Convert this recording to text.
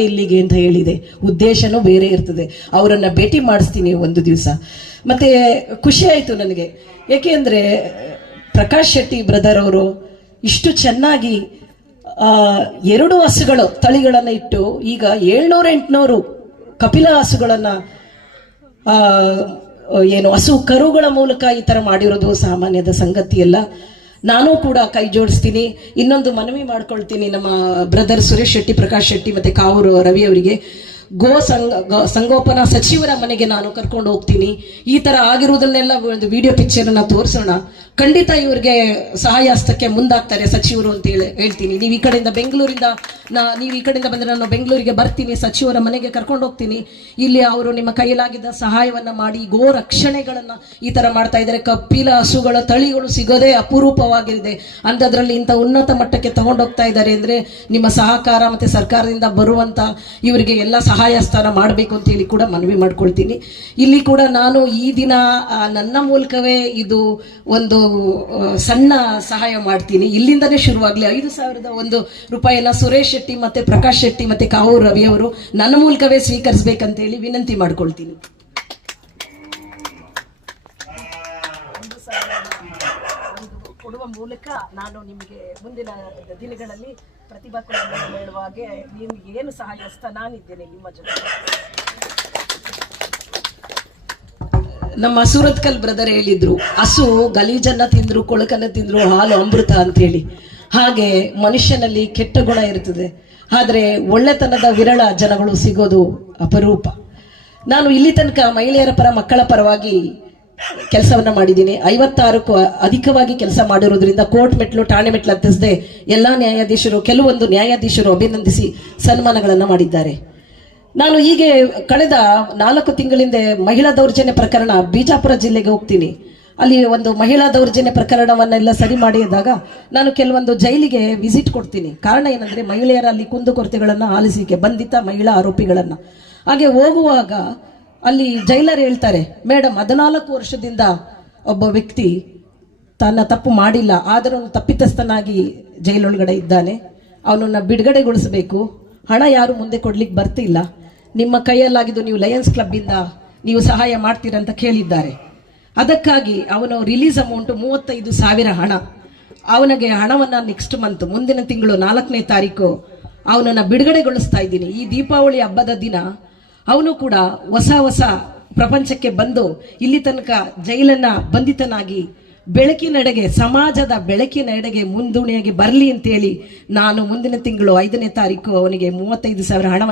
ಇಲ್ಲಿಗೆ ಅಂತ ಹೇಳಿದೆ. ಉದ್ದೇಶನೂ ಬೇರೆ ಇರ್ತದೆ. ಅವರನ್ನ ಭೇಟಿ ಮಾಡಿಸ್ತೀನಿ ಒಂದು ದಿವಸ. ಮತ್ತೆ ಖುಷಿ ಆಯ್ತು ನನಗೆ. ಏಕೆಂದ್ರೆ ಪ್ರಕಾಶ್ ಶೆಟ್ಟಿ ಬ್ರದರ್ ಅವರು ಇಷ್ಟು ಚೆನ್ನಾಗಿ ಎರಡು ಹಸುಗಳು, ತಳಿಗಳನ್ನ ಇಟ್ಟು ಈಗ ಏಳ್ನೂರ ಎಂಟುನೂರು ಕಪಿಲ ಹಸುಗಳನ್ನ ಏನು ಹಸು ಕರುಗಳ ಮೂಲಕ ಈ ತರ ಮಾಡಿರೋದು ಸಾಮಾನ್ಯದ ಸಂಗತಿ ಅಲ್ಲ ನಾನು ಕೂಡ ಕೈ ಜೋಡಿಸ್ತೀನಿ. ಇನ್ನೊಂದು ಮನವಿ ಮಾಡ್ಕೊಳ್ತೀನಿ ನಮ್ಮ ಬ್ರದರ್ ಸುರೇಶ್ ಶೆಟ್ಟಿ, ಪ್ರಕಾಶ್ ಶೆಟ್ಟಿ ಮತ್ತೆ ಕಾವೂರು ರವಿ ಅವರಿಗೆ. ಗೋ ಸಂಗ ಸಂಗೋಪನಾ ಸಚಿವರ ಮನೆಗೆ ನಾನು ಕರ್ಕೊಂಡು ಹೋಗ್ತೀನಿ. ಈ ತರ ಆಗಿರುವುದನ್ನೆಲ್ಲ ಒಂದು ವಿಡಿಯೋ ಪಿಕ್ಚರ್ನ ತೋರಿಸೋಣ. ಖಂಡಿತ ಇವ್ರಿಗೆ ಸಹಾಯ ಹಸ್ತಕ್ಕೆ ಮುಂದಾಗ್ತಾರೆ ಸಚಿವರು ಅಂತ ಹೇಳಿ ಹೇಳ್ತೀನಿ. ನೀವು ಈ ಕಡೆಯಿಂದ ಬೆಂಗಳೂರಿಂದ ನಾ, ನೀವು ಈ ಕಡೆಯಿಂದ ಬಂದ್ರೆ ನಾನು ಬೆಂಗಳೂರಿಗೆ ಬರ್ತೀನಿ, ಸಚಿವರ ಮನೆಗೆ ಕರ್ಕೊಂಡು ಹೋಗ್ತೀನಿ. ಇಲ್ಲಿ ಅವರು ನಿಮ್ಮ ಕೈಯಲಾಗಿದ್ದ ಸಹಾಯವನ್ನ ಮಾಡಿ, ಗೋ ರಕ್ಷಣೆಗಳನ್ನ ಈ ತರ ಮಾಡ್ತಾ ಇದ್ದಾರೆ. ಕಪಿಲ ಹಸುಗಳ ತಳಿಗಳು ಸಿಗೋದೇ ಅಪರೂಪವಾಗಿದೆ ಅಂಥದ್ರಲ್ಲಿ ಇಂಥ ಉನ್ನತ ಮಟ್ಟಕ್ಕೆ ತಗೊಂಡೋಗ್ತಾ ಇದ್ದಾರೆ ಅಂದ್ರೆ ನಿಮ್ಮ ಸಹಕಾರ ಮತ್ತೆ ಸರ್ಕಾರದಿಂದ ಬರುವಂತ ಇವರಿಗೆ ಎಲ್ಲ ಸಹಾಯ ಸ್ಥಾನ ಮಾಡಬೇಕು ಅಂತ ಹೇಳಿ ಕೂಡ ಮನವಿ ಮಾಡ್ಕೊಳ್ತೀನಿ. ಇಲ್ಲಿ ಕೂಡ ನಾನು ಈ ದಿನ ನನ್ನ ಮೂಲಕವೇ ಇದು ಒಂದು ಸಣ್ಣ ಸಹಾಯ ಮಾಡ್ತೀನಿ. ಇಲ್ಲಿಂದನೇ ಶುರುವಾಗಲಿ ಐದು ಸಾವಿರದ ಒಂದು ರೂಪಾಯಿನ ಸುರೇಶ್ ಶೆಟ್ಟಿ ಮತ್ತೆ ಪ್ರಕಾಶ್ ಶೆಟ್ಟಿ ಮತ್ತೆ ಕಾವೂರು ರವಿ ಅವರು ನನ್ನ ಮೂಲಕವೇ ಸ್ವೀಕರಿಸಬೇಕಂತೇಳಿ ವಿನಂತಿ ಮಾಡ್ಕೊಳ್ತೀನಿ. ಕೊಡುವ ಮೂಲಕ ನಾನು ನಿಮಗೆ ಮುಂದಿನ ದಿನಗಳಲ್ಲಿ ಪ್ರತಿಭಾ ಹೇಳುವ ಹಾಗೆ ನಿಮ್ಗೆ ಏನು ಸಹಾಯ ಹಸ್ತ ನಾನಿದ್ದೇನೆ ನಿಮ್ಮ ಜೊತೆ. ನಮ್ಮ ಸೂರತ್ಕಲ್ ಬ್ರದರ್ ಹೇಳಿದ್ರು, ಹಸು ಗಲೀಜನ್ನ ತಿಂದ್ರು, ಕೊಳಕನ್ನ ತಿಂದ್ರು, ಹಾಲು ಅಮೃತ ಅಂತ ಹೇಳಿ. ಹಾಗೆ ಮನುಷ್ಯನಲ್ಲಿ ಕೆಟ್ಟ ಗುಣ ಇರ್ತದೆ. ಆದರೆ ಒಳ್ಳೆತನದ ವಿರಳ ಜನಗಳು ಸಿಗೋದು ಅಪರೂಪ. ನಾನು ಇಲ್ಲಿ ತನಕ ಮಹಿಳೆಯರ ಪರ ಮಕ್ಕಳ ಪರವಾಗಿ ಕೆಲಸವನ್ನ ಮಾಡಿದ್ದೀನಿ. ಐವತ್ತಾರಕ್ಕೂ ಅಧಿಕವಾಗಿ ಕೆಲಸ ಮಾಡಿರೋದ್ರಿಂದ ಕೋರ್ಟ್ ಮೆಟ್ಲು, ಠಾಣೆ ಮೆಟ್ಲು ಹತ್ತಿಸದೆ ಎಲ್ಲಾ ನ್ಯಾಯಾಧೀಶರು, ಕೆಲವೊಂದು ನ್ಯಾಯಾಧೀಶರು ಅಭಿನಂದಿಸಿ ಸನ್ಮಾನಗಳನ್ನ ಮಾಡಿದ್ದಾರೆ. ನಾನು ಹೀಗೆ ಕಳೆದ ನಾಲ್ಕು ತಿಂಗಳಿಂದ ಮಹಿಳಾ ದೌರ್ಜನ್ಯ ಪ್ರಕರಣ ಬಿಜಾಪುರ ಜಿಲ್ಲೆಗೆ ಹೋಗ್ತೀನಿ. ಅಲ್ಲಿ ಒಂದು ಮಹಿಳಾ ದೌರ್ಜನ್ಯ ಪ್ರಕರಣವನ್ನೆಲ್ಲ ಸರಿ ಮಾಡಿದಾಗ ನಾನು ಕೆಲವೊಂದು ಜೈಲಿಗೆ ವಿಸಿಟ್ ಕೊಡ್ತೀನಿ. ಕಾರಣ ಏನಂದ್ರೆ ಮಹಿಳೆಯರ ಅಲ್ಲಿ ಕುಂದುಕೊರತೆಗಳನ್ನು ಆಲಿಸಲಿಕ್ಕೆ ಬಂಧಿತ ಮಹಿಳಾ ಆರೋಪಿಗಳನ್ನು. ಹಾಗೆ ಹೋಗುವಾಗ ಅಲ್ಲಿ ಜೈಲರ್ ಹೇಳ್ತಾರೆ ಮೇಡಮ್ ಹದಿನಾಲ್ಕು ವರ್ಷದಿಂದ ಒಬ್ಬ ವ್ಯಕ್ತಿ ತನ್ನ ತಪ್ಪು ಮಾಡಿಲ್ಲ, ಆದರೂ ತಪ್ಪಿತಸ್ಥನಾಗಿ ಜೈಲೊಳಗಡೆ ಇದ್ದಾನೆ. ಅವನನ್ನು ಬಿಡುಗಡೆಗೊಳಿಸಬೇಕು. ಹಣ ಯಾರು ಮುಂದೆ ಕೊಡ್ಲಿಕ್ಕೆ ಬರ್ತಿಲ್ಲ. ನಿಮ್ಮ ಕೈಯಲ್ಲಾಗಿದ್ದು ನೀವು ಲಯನ್ಸ್ ಕ್ಲಬ್ಬಿಂದ ನೀವು ಸಹಾಯ ಮಾಡ್ತೀರಂತ ಕೇಳಿದ್ದಾರೆ. ಅದಕ್ಕಾಗಿ ಅವನು ರಿಲೀಸ್ ಅಮೌಂಟ್ ಮೂವತ್ತೈದು ಸಾವಿರ ಹಣ. ಅವನಿಗೆ ಹಣವನ್ನು ನೆಕ್ಸ್ಟ್ ಮಂತ್ ಮುಂದಿನ ತಿಂಗಳು ನಾಲ್ಕನೇ ತಾರೀಕು ಅವನನ್ನು ಬಿಡುಗಡೆಗೊಳಿಸ್ತಾ ಇದ್ದೀನಿ. ಈ ದೀಪಾವಳಿ ಹಬ್ಬದ ದಿನ ಅವನು ಕೂಡ ಹೊಸ ಹೊಸ ಪ್ರಪಂಚಕ್ಕೆ ಬಂದು ಇಲ್ಲಿ ತನಕ ಜೈಲನ್ನ ಬಂಧಿತನಾಗಿ ಬೆಳಕಿನೆಡೆಗೆ, ಸಮಾಜದ ಬೆಳಕಿನೆಡೆಗೆ ಮುಂದೂಣಿಯಾಗಿ ಬರಲಿ ಅಂತೇಳಿ ನಾನು ಮುಂದಿನ ತಿಂಗಳು ಐದನೇ ತಾರೀಕು ಅವನಿಗೆ ಮೂವತ್ತೈದು ಸಾವಿರ ಹಣ